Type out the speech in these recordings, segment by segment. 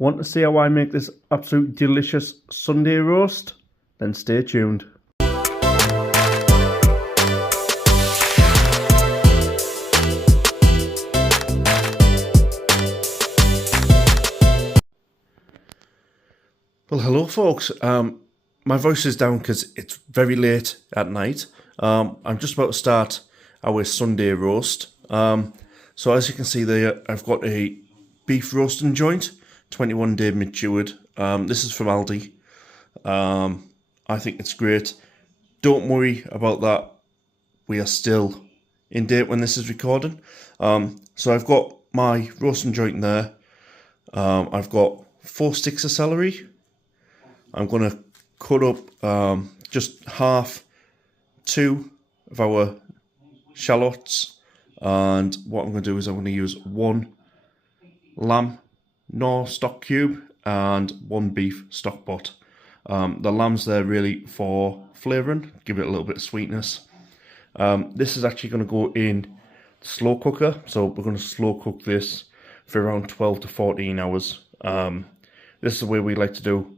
Want to see how I make this absolute delicious Sunday roast? Then stay tuned. Well, hello folks. My voice is down because it's very late at night. I'm just about to start our Sunday roast. So as you can see there, I've got a beef roasting joint, 21 day matured. This is from Aldi. I think it's great. Don't worry about that. We are still in date when this is recorded. So I've got my roasting joint there. I've got 4 sticks of celery. I'm going to cut up just half 2 of our shallots, and what I'm going to do is I'm going to use 1 lamb Knorr stock cube and 1 beef stock pot. The lamb's there really for flavouring, give it a little bit of sweetness. This is actually going to go in the slow cooker, so we're going to slow cook this for around 12 to 14 hours. This is the way we like to do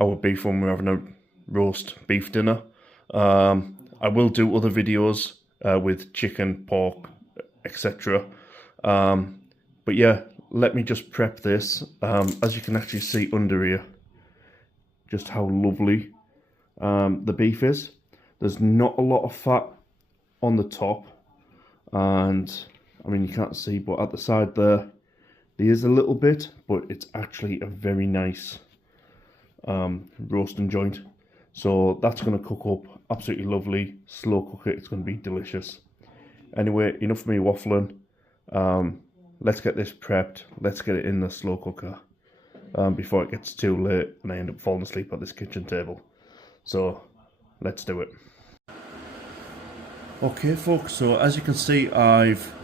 our beef when we're having a roast beef dinner. I will do other videos with chicken, pork, etc. But yeah, let me just prep this. As you can actually see under here, just how lovely the beef is. There's not a lot of fat on the top, and I mean you can't see, but at the side there is a little bit, but it's actually a very nice roasting joint. So that's going to cook up absolutely lovely. Slow cook it, it's going to be delicious. Anyway, enough of me waffling. Let's get this prepped. Let's get it in the slow cooker before it gets too late and I end up falling asleep at this kitchen table. So let's do it. Okay folks, so as you can see, I've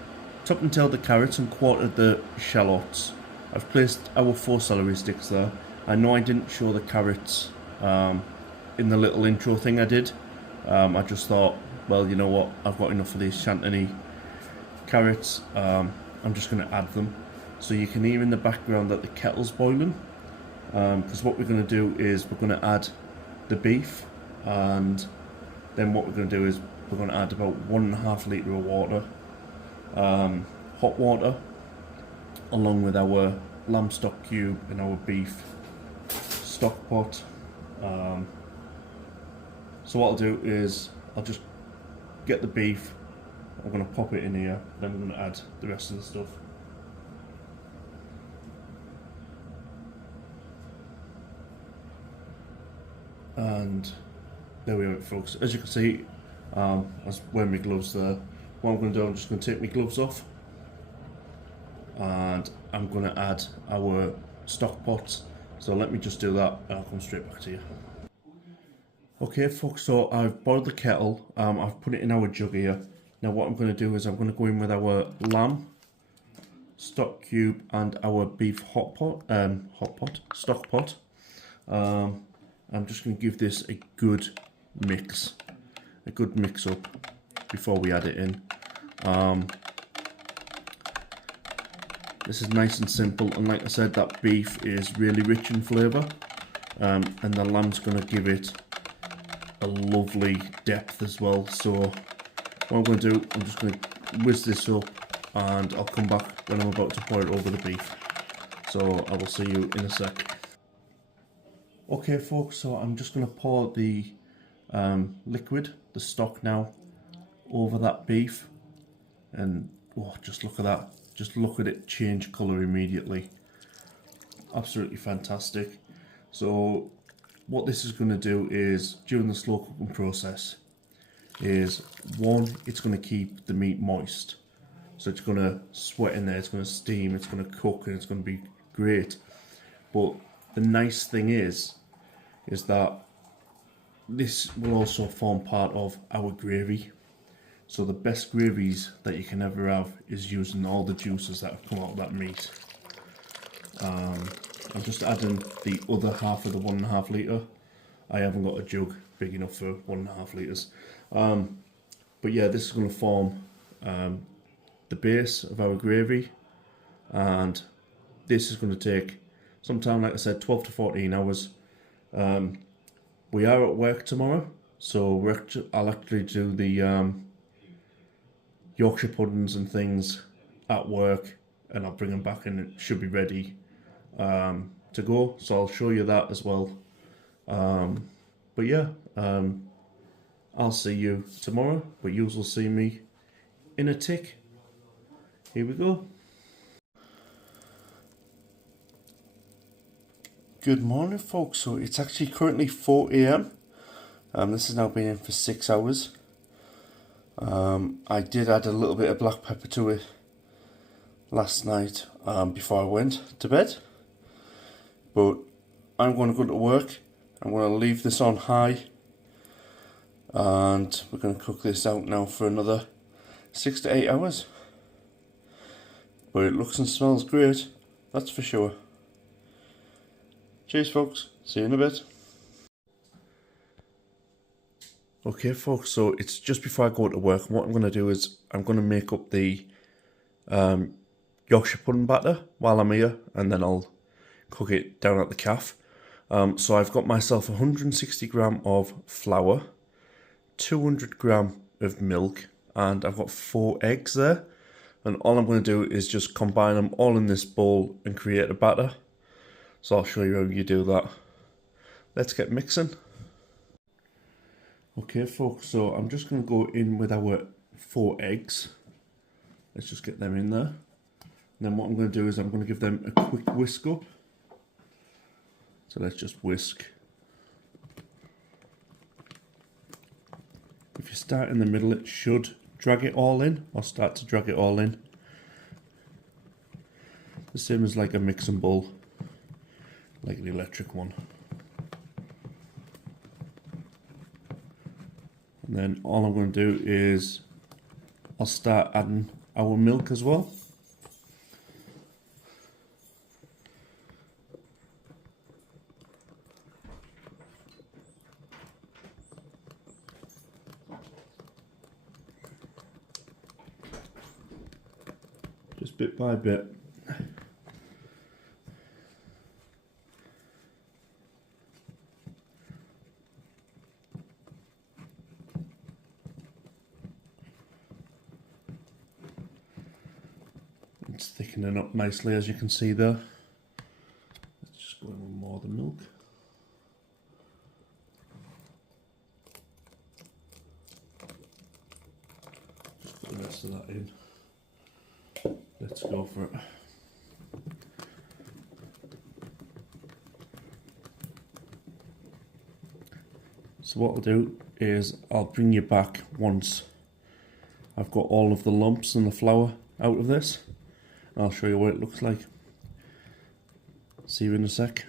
chopped and tailed the carrots and quartered the shallots. I've placed our 4 celery sticks there. I know I didn't show the carrots in the little intro thing I did. I just thought, well, you know what, I've got enough of these Chantilly carrots. I'm just going to add them. So you can hear in the background that the kettle's boiling. Because what we're going to do is we're going to add the beef, and then what we're going to do is we're going to add about 1.5 litre of water, hot water, along with our lamb stock cube and our beef stock pot. So what I'll do is I'll just get the beef, I'm going to pop it in here, then I'm going to add the rest of the stuff. And there we are folks. As you can see, I was wearing my gloves there. What I'm going to do, I'm just going to take my gloves off, and I'm going to add our stock pots. So let me just do that and I'll come straight back to you. Okay folks, so I've boiled the kettle, I've put it in our jug here. Now what I'm going to do is I'm going to go in with our lamb stock cube and our beef stock pot. I'm just going to give this a good mix up before we add it in. This is nice and simple, and like I said, that beef is really rich in flavour, and the lamb's going to give it a lovely depth as well. So what I'm going to do, I'm just going to whiz this up, and I'll come back when I'm about to pour it over the beef. So I will see you in a sec. Okay folks, so I'm just going to pour the liquid, the stock now, over that beef, and oh, just look at that. Just look at it change colour immediately. Absolutely fantastic. So what this is going to do is, during the slow cooking process, is 1, it's going to keep the meat moist. So it's going to sweat in there, it's going to steam, it's going to cook, and it's going to be great. But the nice thing is that this will also form part of our gravy. So the best gravies that you can ever have is using all the juices that have come out of that meat. I'm just adding the other half of the 1.5 litre. I haven't got a jug big enough for 1.5 litres. But yeah, this is going to form the base of our gravy, and this is going to take sometime, like I said, 12 to 14 hours. We are at work tomorrow, so I'll actually do the Yorkshire puddings and things at work, and I'll bring them back and it should be ready to go. So I'll show you that as well. But yeah, I'll see you tomorrow, but you will see me in a tick. Here we go. Good morning, folks. So it's actually currently 4 a.m. This has now been in for 6 hours. I did add a little bit of black pepper to it last night before I went to bed. But I'm going to go to work. I'm going to leave this on high. And we're going to cook this out now for another 6 to 8 hours. But it looks and smells great, that's for sure. Cheers, folks. See you in a bit. Okay, folks, so it's just before I go to work. What I'm going to do is I'm going to make up the Yorkshire pudding batter while I'm here, and then I'll cook it down at the cafe. So I've got myself 160 gram of flour, 200 gram of milk, and I've got 4 eggs there. And all I'm going to do is just combine them all in this bowl and create a batter. So I'll show you how you do that. Let's get mixing. Okay, folks, so I'm just going to go in with our 4 eggs. Let's just get them in there. And then what I'm going to do is I'm going to give them a quick whisk up. So let's just whisk. If you start in the middle, it should drag it all in, or start to drag it all in. The same as like a mixing bowl, like the electric one. And then all I'm going to do is I'll start adding our milk as well. Just bit by bit. It's thickening up nicely, as you can see there. Let's just go in with more of the milk. Just put the rest of that in. Let's go for it. So what I'll do is I'll bring you back once I've got all of the lumps and the flour out of this. I'll show you what it looks like. See you in a sec.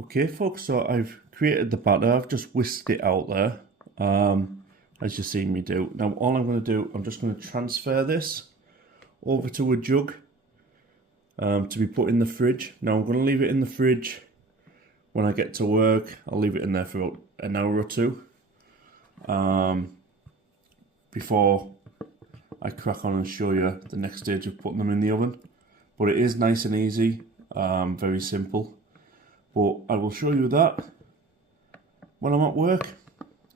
Okay, folks, so I've created the batter. I've just whisked it out there, as you've seen me do. Now all I'm going to do, I'm just going to transfer this over to a jug to be put in the fridge. Now I'm going to leave it in the fridge when I get to work. I'll leave it in there for about an hour or two before I crack on and show you the next stage of putting them in the oven. But it is nice and easy, very simple. But I will show you that when I'm at work.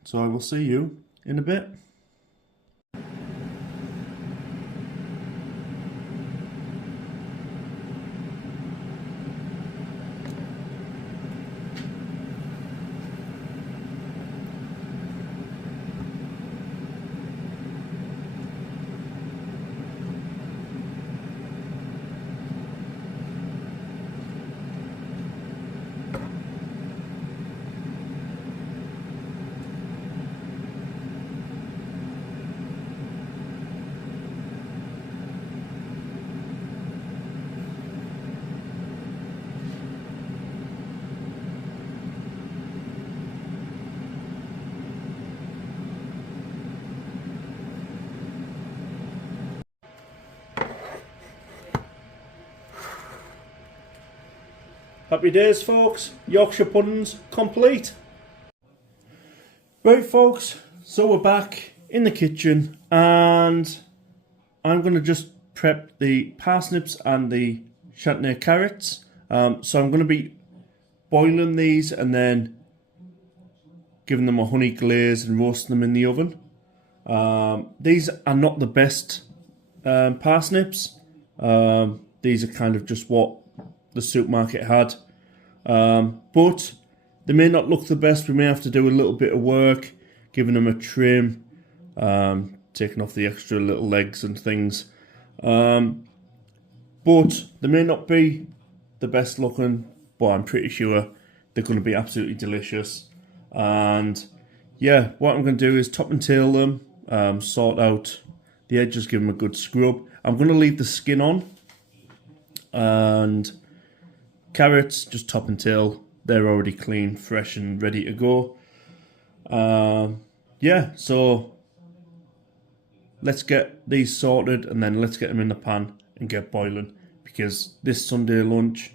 So I will see you in a bit. Happy days, folks. Yorkshire puddings complete. Right, folks, so we're back in the kitchen and I'm going to just prep the parsnips and the chutney carrots. So I'm going to be boiling these and then giving them a honey glaze and roasting them in the oven. These are not the best parsnips. These are kind of just what the supermarket had. But they may not look the best. We may have to do a little bit of work, giving them a trim, taking off the extra little legs and things. But they may not be the best looking, but I'm pretty sure they're going to be absolutely delicious. And yeah, what I'm going to do is top and tail them, sort out the edges, give them a good scrub. I'm going to leave the skin on, and carrots, just top and tail. They're already clean, fresh and ready to go. Yeah, so let's get these sorted and then let's get them in the pan and get boiling, because this Sunday lunch,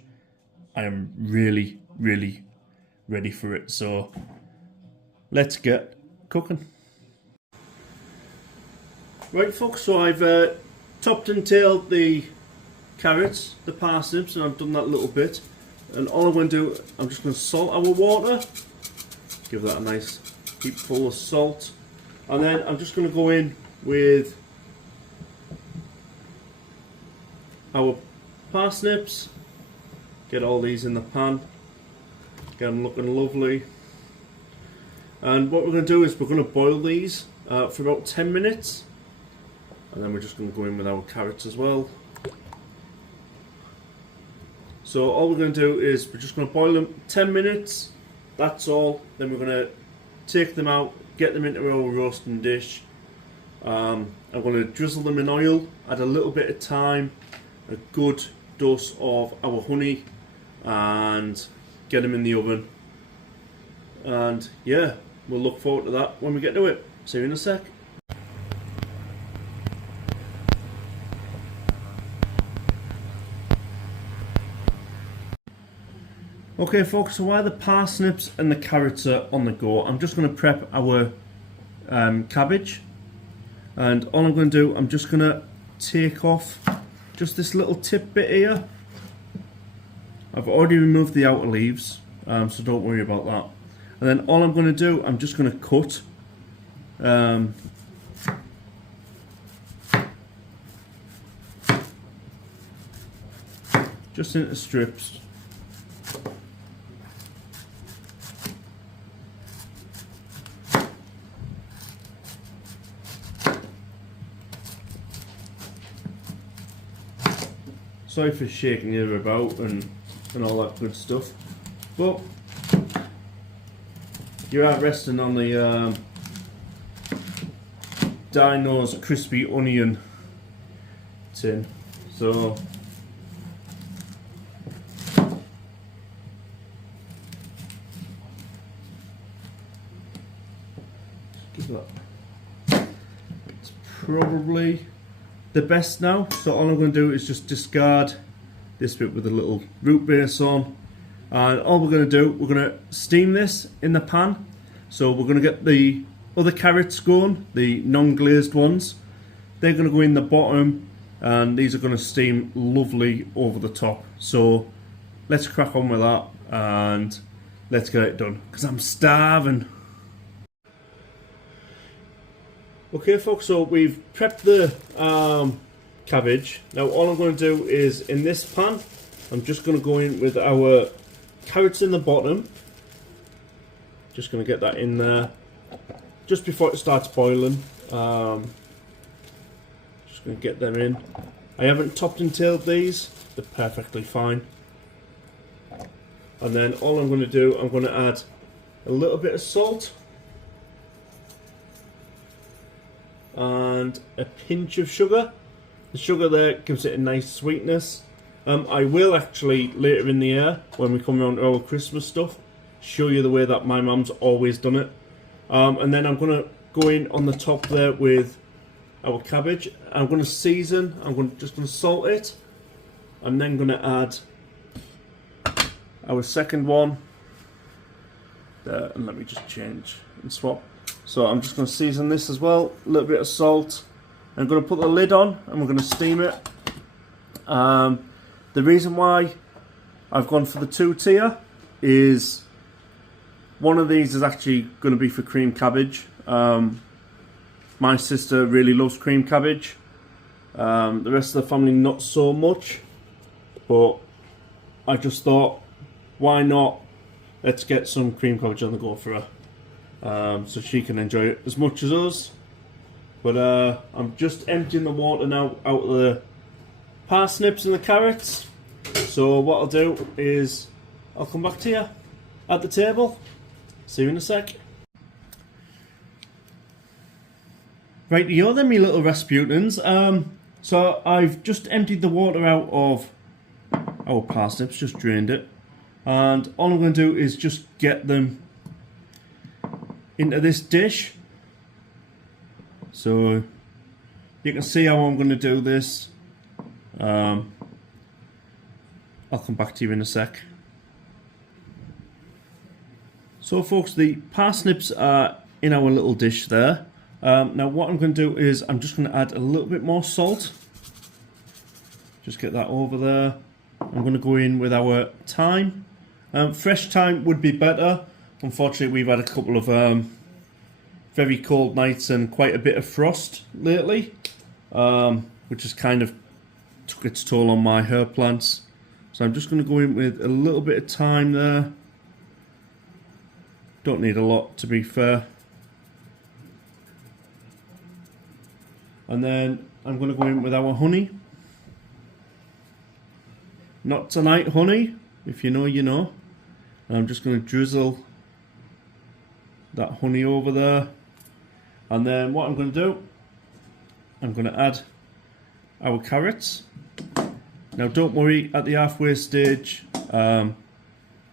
I am really, really ready for it. So let's get cooking. Right, folks, so I've topped and tailed the carrots, the parsnips, and I've done that little bit. And all I'm going to do, I'm just going to salt our water, give that a nice heap full of salt, and then I'm just going to go in with our parsnips, get all these in the pan, get them looking lovely. And what we're going to do is we're going to boil these for about 10 minutes, and then we're just going to go in with our carrots as well. So all we're going to do is we're just going to boil them 10 minutes, that's all. Then we're going to take them out, get them into our roasting dish. I'm going to drizzle them in oil, add a little bit of thyme, a good dose of our honey, and get them in the oven. And yeah, we'll look forward to that when we get to it. See you in a sec. Okay, folks, so while the parsnips and the carrots are on the go, I'm just going to prep our cabbage. And all I'm going to do, I'm just going to take off just this little tip bit here. I've already removed the outer leaves, so don't worry about that. And then all I'm going to do, I'm just going to cut just into strips. Sorry for shaking you about and all that good stuff, but you are resting on the Dino's crispy onion tin, so give that. It's probably the best now. So all I'm going to do is just discard this bit with a little root base on, and all we're going to do, we're going to steam this in the pan. So we're going to get the other carrots going, the non-glazed ones. They're going to go in the bottom, and these are going to steam lovely over the top. So let's crack on with that and let's get it done, because I'm starving. Okay, folks, so we've prepped the cabbage. Now all I'm going to do is, in this pan, I'm just going to go in with our carrots in the bottom. Just going to get that in there just before it starts boiling. Just going to get them in. I haven't topped and tailed these, they're perfectly fine. And then all I'm going to do, I'm going to add a little bit of salt and a pinch of sugar. The sugar there gives it a nice sweetness. I will actually later in the year, when we come around to our Christmas stuff, show you the way that my mum's always done it. And then I'm going to go in on the top there with our cabbage. I'm going to season, just going to salt it, and then going to add our second one there, and let me just change and swap. So I'm just going to season this as well, a little bit of salt. I'm going to put the lid on and we're going to steam it. The reason why I've gone for the 2-tier is one of these is actually going to be for cream cabbage. My sister really loves cream cabbage. The rest of the family not so much, but I just thought, why not? Let's get some cream cabbage on the go for her, so she can enjoy it as much as us. But I'm just emptying the water now out of the parsnips and the carrots. So what I'll do is I'll come back to you at the table. See you in a sec. Right, here then, me little Rasputins. So I've just emptied the water out of our parsnips, just drained it. And all I'm going to do is just get them into this dish. So you can see how I'm going to do this. I'll come back to you in a sec. So folks, the parsnips are in our little dish there. Now what I'm going to do is I'm just going to add a little bit more salt. Just get that over there. I'm going to go in with our thyme. Fresh thyme would be better. Unfortunately, we've had a couple of very cold nights and quite a bit of frost lately, which has kind of took its toll on my herb plants. So I'm just going to go in with a little bit of thyme there. Don't need a lot, to be fair. And then I'm going to go in with our honey. Not tonight, honey. If you know, you know. And I'm just going to drizzle that honey over there. And then what I'm going to do, I'm going to add our carrots. Now don't worry, at the halfway stage, I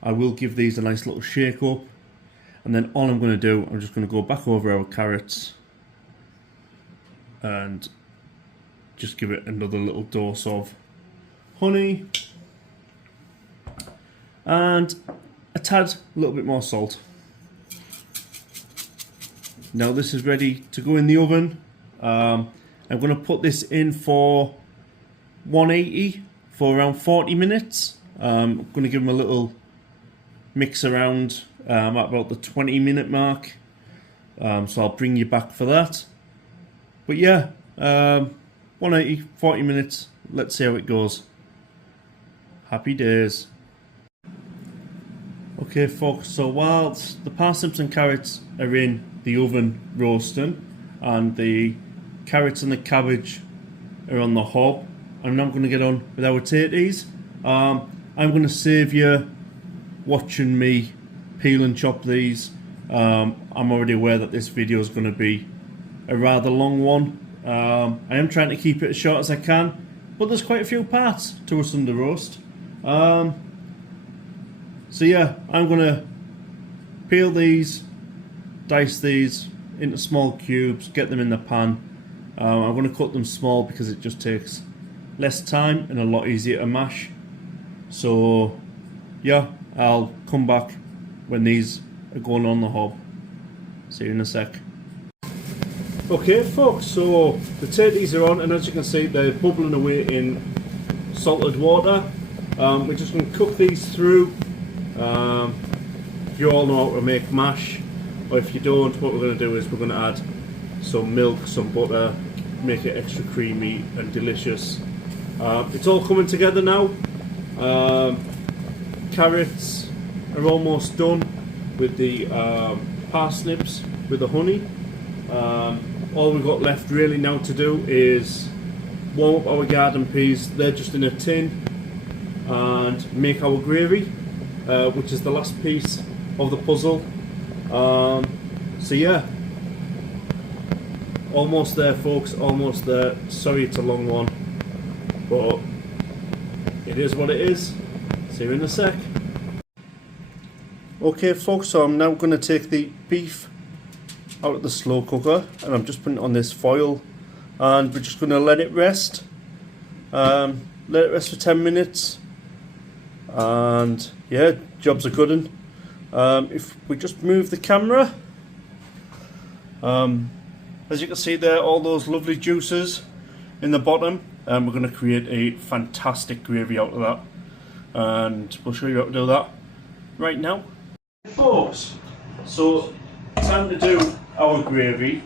will give these a nice little shake up. And then all I'm going to do, I'm just going to go back over our carrots and just give it another little dose of honey and a tad, a little bit more salt. Now this is ready to go in the oven. I'm going to put this in for 180 for around 40 minutes. I'm going to give them a little mix around at about the 20-minute mark. So I'll bring you back for that. But yeah, 180, 40 minutes. Let's see how it goes. Happy days. Okay folks, so whilst the parsnips and carrots are in the oven roasting and the carrots and the cabbage are on the hob, I'm now going to get on with our taties. I'm going to save you watching me peel and chop these. I'm already aware that this video is going to be a rather long one. I am trying to keep it as short as I can, but there's quite a few parts to a Sunday roast. So yeah, I'm going to peel these, dice these into small cubes, get them in the pan. I'm going to cut them small because it just takes less time and a lot easier to mash. So yeah, I'll come back when these are going on the hob. See you in a sec. Okay folks, so the taties are on, and as you can see they're bubbling away in salted water. We're just going to cook these through. You all know how to make mash, or if you don't, what we're going to do is we're going to add some milk, some butter, make it extra creamy and delicious. It's all coming together now. Carrots are almost done with the parsnips with the honey. All we've got left really now to do is warm up our garden peas. They're just in a tin, and make our gravy, which is the last piece of the puzzle. So yeah, almost there folks, almost there. Sorry it's a long one, but it is what it is. See you in a sec. Okay folks, so I'm now going to take the beef out of the slow cooker and I'm just putting it on this foil, and we're just going to let it rest. Let it rest for 10 minutes. And yeah, job's a good one. If we just move the camera, as you can see there, all those lovely juices in the bottom, and we're going to create a fantastic gravy out of that, and we'll show you how to do that right now. Folks, so time to do our gravy,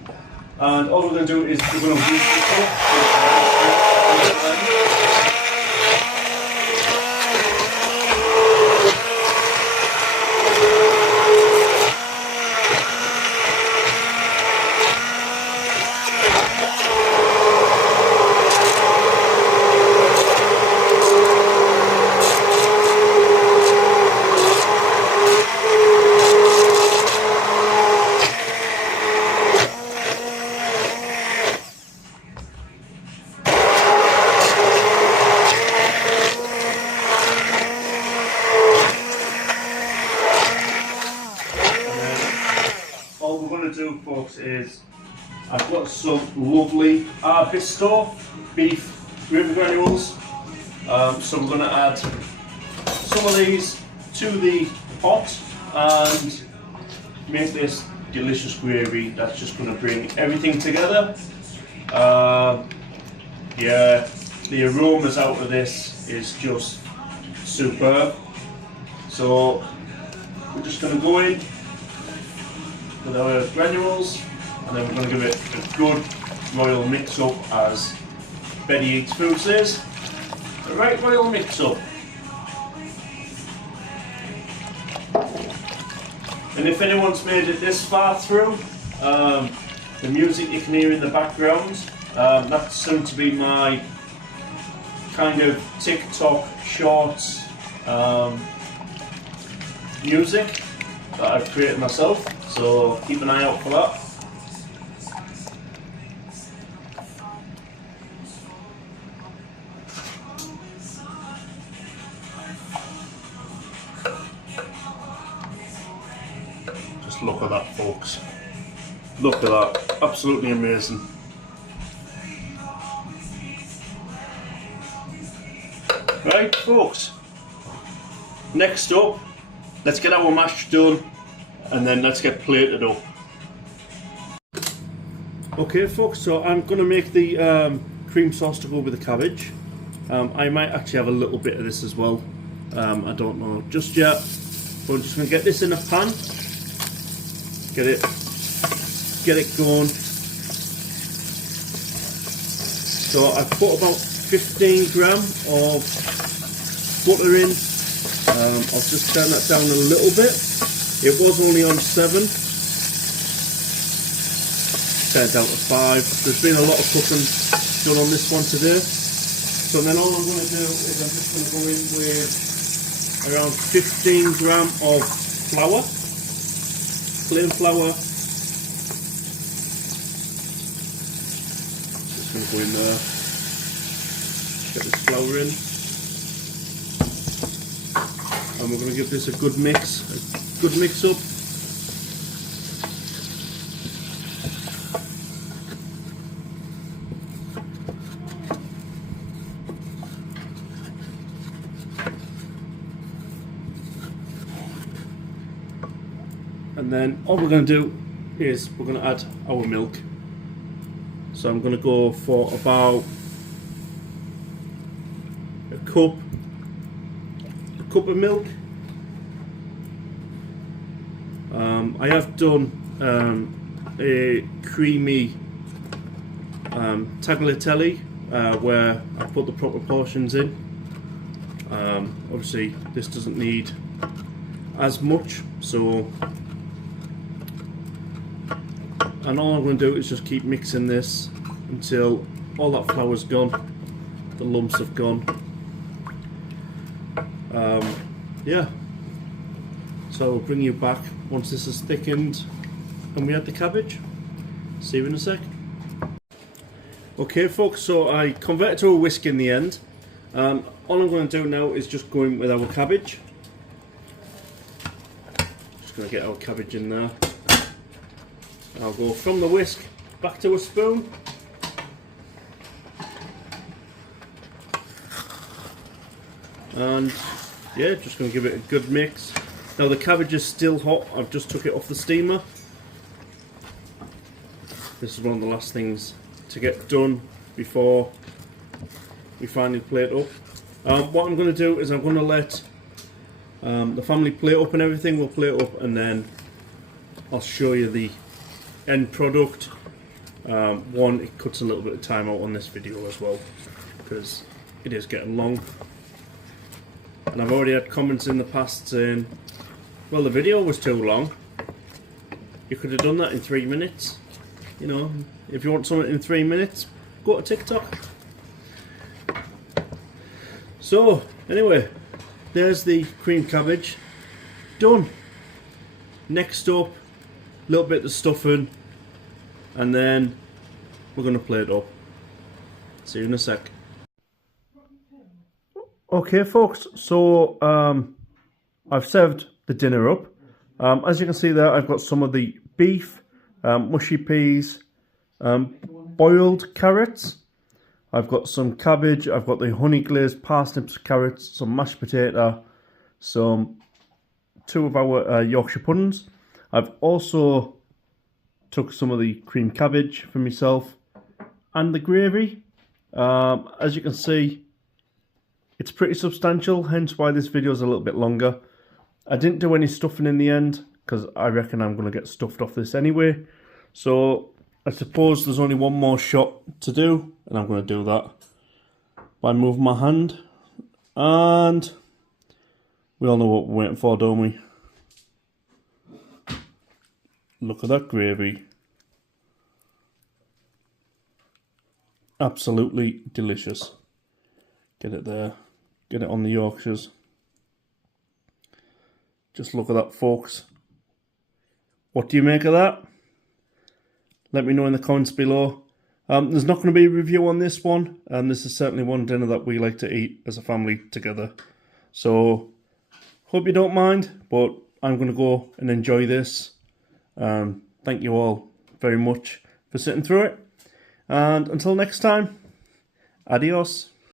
and all we're going to do is we're going to whisk it up. All we're going to do, folks, is I've got some lovely Bisto beef gravy granules. So we're going to add some of these to the pot and make this delicious gravy that's just going to bring everything together. Yeah, the aromas out of this is just superb. So we're just going to go in with our granules, and then we're going to give it a good royal mix up, as Betty Eats Food says. The right royal mix up. And if anyone's made it this far through, the music you can hear in the background, that's soon to be my kind of TikTok shorts music that I've created myself, so keep an eye out for that. Just look at that, folks. Look at that, absolutely amazing. Right, folks, next up, let's get our mash done, and then let's get plated up. Okay, folks, so I'm going to make the cream sauce to go with the cabbage. I might actually have a little bit of this as well. I don't know just yet. But I'm just going to get this in a pan. Get it going. So I've put about 15 gram of butter in. I'll just turn that down a little bit. It was only on 7. Turn it down to 5. There's been a lot of cooking done on this one today. So then all I'm going to do is I'm just going to go in with around 15 gram of flour, plain flour. Just going to go in there, get this flour in. And we're going to give this a good mix up. And then all we're going to do is we're going to add our milk. So I'm going to go for about a cup of milk. I have done a creamy tagliatelle where I put the proper portions in. Obviously this doesn't need as much, so, and all I'm going to do is just keep mixing this until all that flour's gone, the lumps have gone. Yeah, so I'll bring you back once this is thickened and we add the cabbage. See you in a sec. Okay folks, so I converted to a whisk in the end. All I'm going to do now is just go in with our cabbage. Just going to get our cabbage in there. I'll go from the whisk back to a spoon. And yeah, just going to give it a good mix. Now the cabbage is still hot. I've just took it off the steamer. This is one of the last things to get done before we finally plate up. What I'm going to do is I'm going to let the family plate up and everything. We'll plate up and then I'll show you the end product. One, it cuts a little bit of time out on this video as well because it is getting long. And I've already had comments in the past saying, well, the video was too long. You could have done that in 3 minutes. You know, if you want something in 3 minutes, go to TikTok. So, anyway, there's the cream cabbage. Done. Next up, a little bit of stuffing, and then we're going to plate up. See you in a sec. Okay, folks, so I've served the dinner up. As you can see there, I've got some of the beef, mushy peas, boiled carrots. I've got some cabbage, I've got the honey glazed parsnips, carrots, some mashed potato, two of our Yorkshire puddings. I've also took some of the cream cabbage for myself and the gravy. As you can see, it's pretty substantial, hence why this video is a little bit longer. I didn't do any stuffing in the end because I reckon I'm going to get stuffed off this anyway. So I suppose there's only one more shot to do, and I'm going to do that by moving my hand. And we all know what we're waiting for, don't we? Look at that gravy. Absolutely delicious. Get it there. Get it on the Yorkshires. Just look at that, folks. What do you make of that? Let me know in the comments below. There's not going to be a review on this one, and this is certainly one dinner that we like to eat as a family together. So, hope you don't mind, but I'm going to go and enjoy this. Thank you all very much for sitting through it. And until next time, adios.